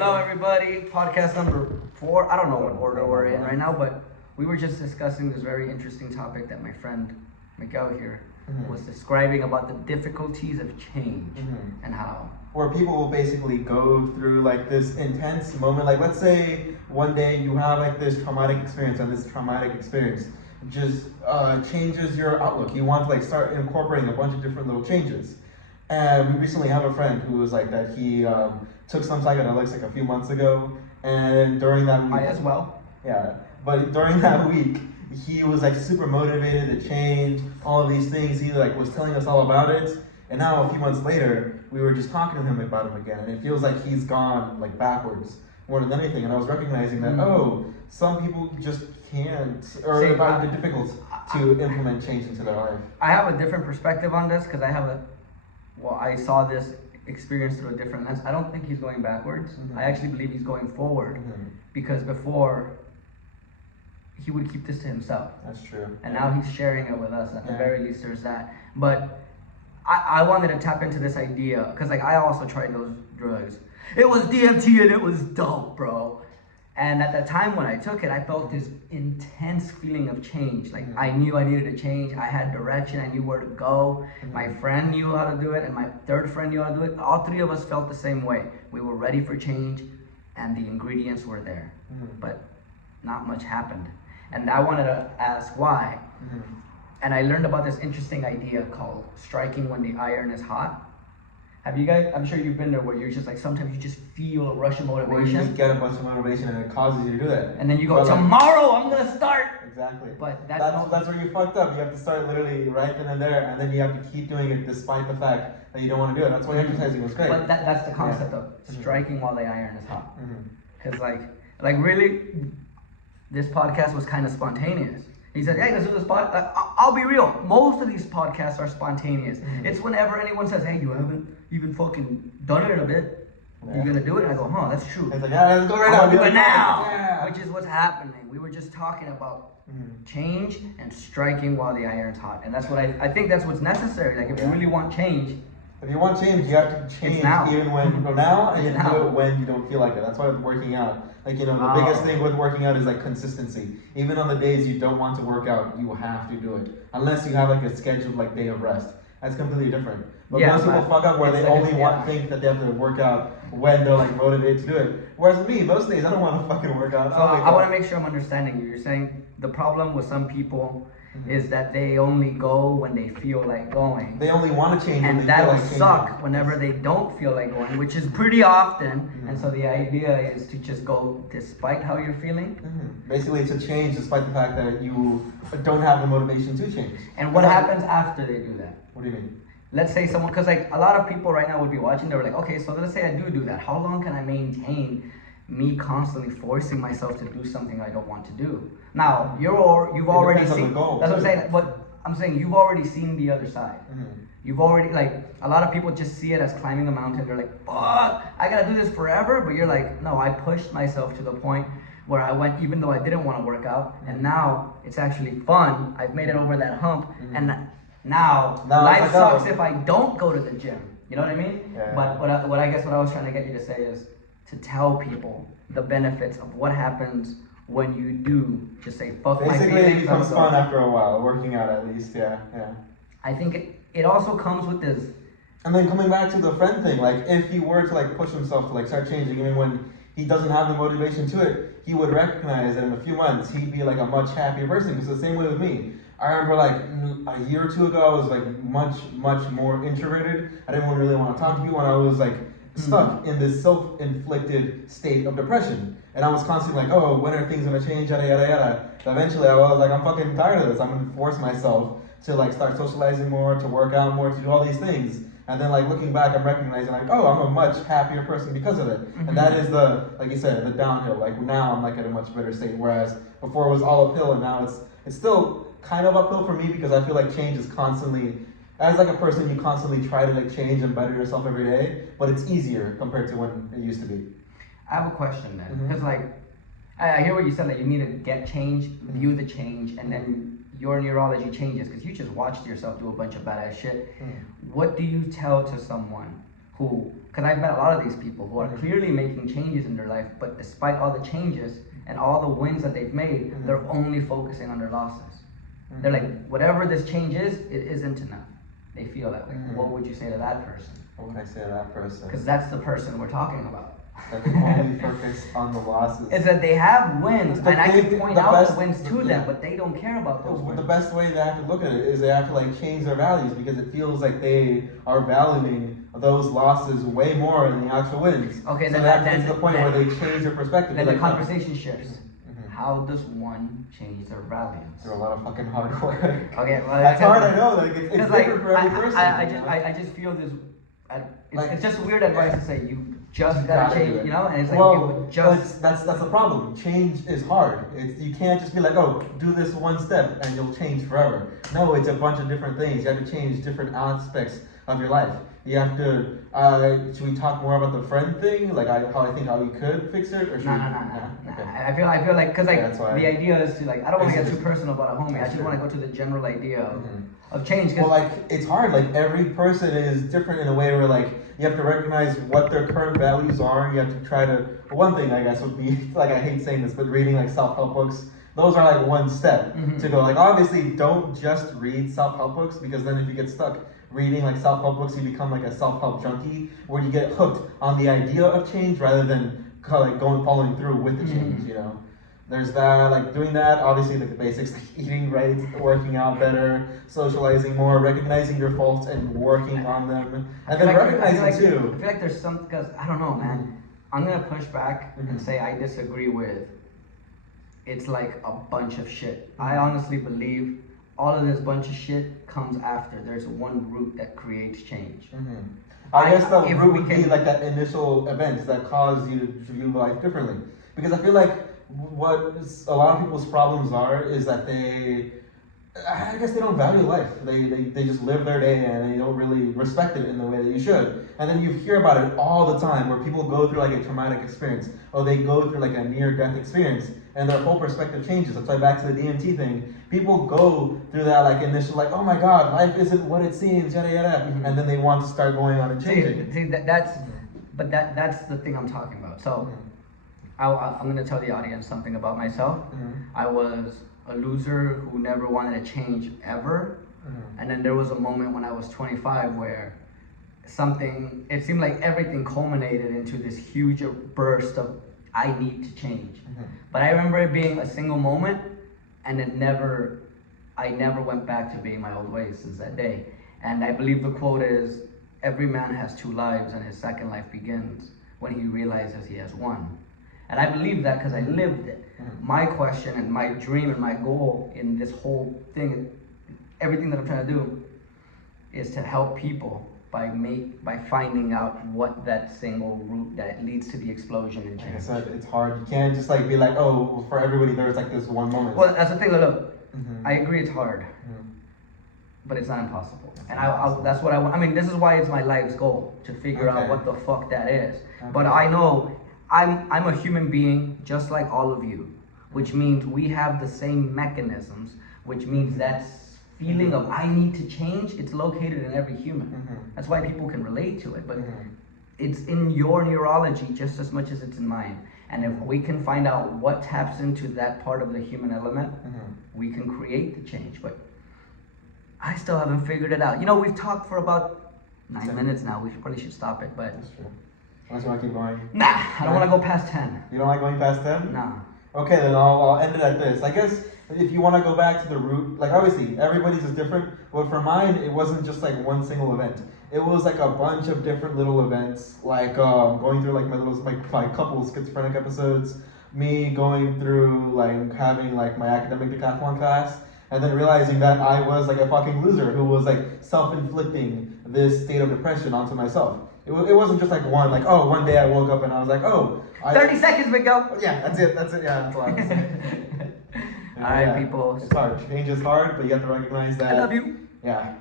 Hello, everybody. Podcast number 4. I don't know what order we're in right now, but we were just discussing this very interesting topic that my friend Miguel here was describing about the difficulties of change and how. Where people will basically go through like this intense moment. Like, let's say one day you have like this traumatic experience, and this traumatic experience just changes your outlook. You want to like start incorporating a bunch of different little changes. And we recently have a friend who was like that. He took some psychedelics like a few months ago, and during that week, I as well. Yeah, but during that week, he was like super motivated to change all of these things. He like was telling us all about it, and now a few months later, we were just talking to him about him again, and it feels like he's gone like backwards more than anything. And I was recognizing that some people just can't, or find it difficult to implement change into their life. I have a different perspective on this because I saw this experience through a different lens. I don't think he's going backwards. I actually believe he's going forward because before he would keep this to himself. That's true. And now he's sharing it with us. At the very least, there's that. But I wanted to tap into this idea because like I also tried those drugs. It was DMT and it was dope, bro. And at the time when I took it, I felt this intense feeling of change. Like I knew I needed to change. I had direction. I knew where to go. My friend knew how to do it, and my third friend knew how to do it. All three of us felt the same way. We were ready for change, and the ingredients were there. But not much happened. And I wanted to ask why. And I learned about this interesting idea called striking when the iron is hot. Have you guys, I'm sure you've been there where you're just like, sometimes you just feel a rush of motivation. Where you just get a bunch of motivation and it causes you to do that. And then you go, tomorrow I'm going to start. Exactly. But that's where you fucked up. You have to start literally right then and there, and then you have to keep doing it despite the fact that you don't want to do it. That's why exercising was great. But that's the concept of striking while the iron is hot. Because like really, this podcast was kind of spontaneous. He said, hey, let's do this podcast. I'll be real. Most of these podcasts are spontaneous. It's whenever anyone says, hey, you haven't even fucking done it in a bit. You're going to do it? And I go, that's true. It's like, yeah, let's go right now. I'll do it now. Which is what's happening. We were just talking about change and striking while the iron's hot. And that's what I think that's what's necessary. Like, if you really want change. If you want change, you have to change even when now, and you do it when you don't feel like it. That's why with working out. Like, the biggest thing with working out is like consistency. Even on the days you don't want to work out, you have to do it. Unless you have like a scheduled like day of rest. That's completely different. But most people fuck up where they only think that they have to work out when they're like motivated to do it. Whereas me, most days I don't want to fucking work out. I want to make sure I'm understanding you. You're saying the problem with some people is that they only go when they feel like going. They only want to change when and they that feel will like changing. Suck whenever they don't feel like going, which is pretty often. And so the idea is to just go despite how you're feeling. Basically, to change despite the fact that you don't have the motivation to change. And what happens after they do that? What do you mean? Let's say someone, because like a lot of people right now would be watching, they're like, okay, so let's say I do that. How long can I maintain me constantly forcing myself to do something I don't want to do? Now, you've already seen, that's what I'm saying, but I'm saying you've already seen the other side. You've already, like, a lot of people just see it as climbing a mountain. They're like, fuck, I gotta do this forever. But you're like, no, I pushed myself to the point where I went, even though I didn't want to work out. And now it's actually fun. I've made it over that hump. And now life sucks if I don't go to the gym. You know what I mean? Yeah. But what I guess what I was trying to get you to say is to tell people the benefits of what happens when you do just say, fuck my feelings. Basically, it becomes fun after a while, working out at least, yeah. I think it also comes with this. And then coming back to the friend thing, like if he were to like push himself to like start changing, even when he doesn't have the motivation to it, he would recognize that in a few months he'd be like a much happier person. Because the same way with me. I remember like a year or two ago, I was like much more introverted. I didn't really want to talk to people, and I was like stuck in this self-inflicted state of depression. And I was constantly like, oh, when are things gonna change, yada yada yada. So eventually I was like, I'm fucking tired of this. I'm gonna force myself to like start socializing more, to work out more, to do all these things. And then like looking back, I'm recognizing like, oh, I'm a much happier person because of it. And that is the, like you said, the downhill. Like now I'm like at a much better state, whereas before it was all uphill, and now it's still kind of uphill for me because I feel like change is constantly, as like a person, you constantly try to like change and better yourself every day, but it's easier compared to when it used to be. I have a question then, because like, I hear what you said, that you need to get change, view the change, and then your neurology changes, because you just watched yourself do a bunch of badass shit. What do you tell to someone who, because I've met a lot of these people who are clearly making changes in their life, but despite all the changes and all the wins that they've made, they're only focusing on their losses. They're like, whatever this change is, it isn't enough. They feel that way. What would you say to that person? What would I say to that person? Because that's the person we're talking about. That they only focus on the losses. It's that they have wins, and I can point out the wins to yeah. them, but they don't care about those wins. The best way they have to look at it is they have to like change their values, because it feels like they are valuing those losses way more than the actual wins. Okay, so then that then gets to the point where they change their perspective. Then the like, conversation shifts. How does one change their values? Through a lot of fucking hard work. Okay, well, that's hard. I know. Like it's different like, for every person. I just feel this. It's just weird advice to say you just gotta change, you know, and it's like well, just that's the problem. Change is hard. You can't just be like, oh, do this one step and you'll change forever. No, it's a bunch of different things. You have to change different aspects of your life. You have to. Should we talk more about the friend thing? Like how we could fix it, or should no. Okay. I feel like because like the idea is to like I don't want to get too personal about a homie. I just want to go to the general idea of change. Well, like it's hard. Like every person is different in a way where like you have to recognize what their current values are. And you have to try to. One thing I guess would be like I hate saying this, but reading like self-help books. Those are like one step to go. Like obviously, don't just read self-help books, because then if you get stuck reading like self-help books, you become like a self-help junkie where you get hooked on the idea of change rather than like following through with the change. You know, there's that, like doing that. Obviously, like the basics, like eating right, working out better, socializing more, recognizing your faults and working on them, and then recognizing too. I feel like there's some, because I don't know, man. I'm gonna push back and say I disagree with. It's like a bunch of shit. I honestly believe all of this bunch of shit comes after. There's one root that creates change. I guess the root would be like that initial events that cause you to view life differently. Because I feel like what a lot of people's problems are is that I guess they don't value life. They just live their day and they don't really respect it in the way that you should. And then you hear about it all the time where people go through like a traumatic experience, or they go through like a near-death experience, and their whole perspective changes. That's why back to the DMT thing, people go through that like initial like, oh my god, life isn't what it seems, yada yada, and then they want to start going on and changing. See that's the thing I'm talking about. So I'm gonna tell the audience something about myself. I was a loser who never wanted to change ever, and then there was a moment when I was 25 where it seemed like everything culminated into this huge burst of I need to change. But I remember it being a single moment, and I never went back to being my old ways since that day. And I believe the quote is, every man has two lives and his second life begins when he realizes he has one. And I believe that because I lived it. My question and my dream and my goal in this whole thing, everything that I'm trying to do, is to help people by finding out what that single root that leads to the explosion and change. Like I said, it's hard. You can't just like be like, oh, for everybody there's like this one moment. Well, that's the thing. Look, I agree it's hard, but it's not impossible. And that's what I want. I mean, this is why it's my life's goal, to figure out what the fuck that is. But I know I'm a human being just like all of you, which means we have the same mechanisms, which means that feeling of I need to change, it's located in every human. That's why people can relate to it, but it's in your neurology just as much as it's in mine. And if we can find out what taps into that part of the human element, we can create the change. But I still haven't figured it out. You know, we've talked for about 9 minutes now. We probably should stop it, but... That's true. Unless you want to keep going. Nah, I don't want to go past 10. You don't like going past 10? Nah. Okay, then I'll end it at this. I guess if you want to go back to the root, like obviously everybody's is different, but for mine, it wasn't just like one single event. It was like a bunch of different little events, like going through like my couple of schizophrenic episodes, me going through like having like my academic decathlon class, and then realizing that I was like a fucking loser who was like self-inflicting this state of depression onto myself. It wasn't just like one day I woke up and I was like, 30 seconds, we go. Yeah, that's it, yeah, that's all I was Alright, people. It's hard. Change is hard, but you have to recognize that. I love you. Yeah.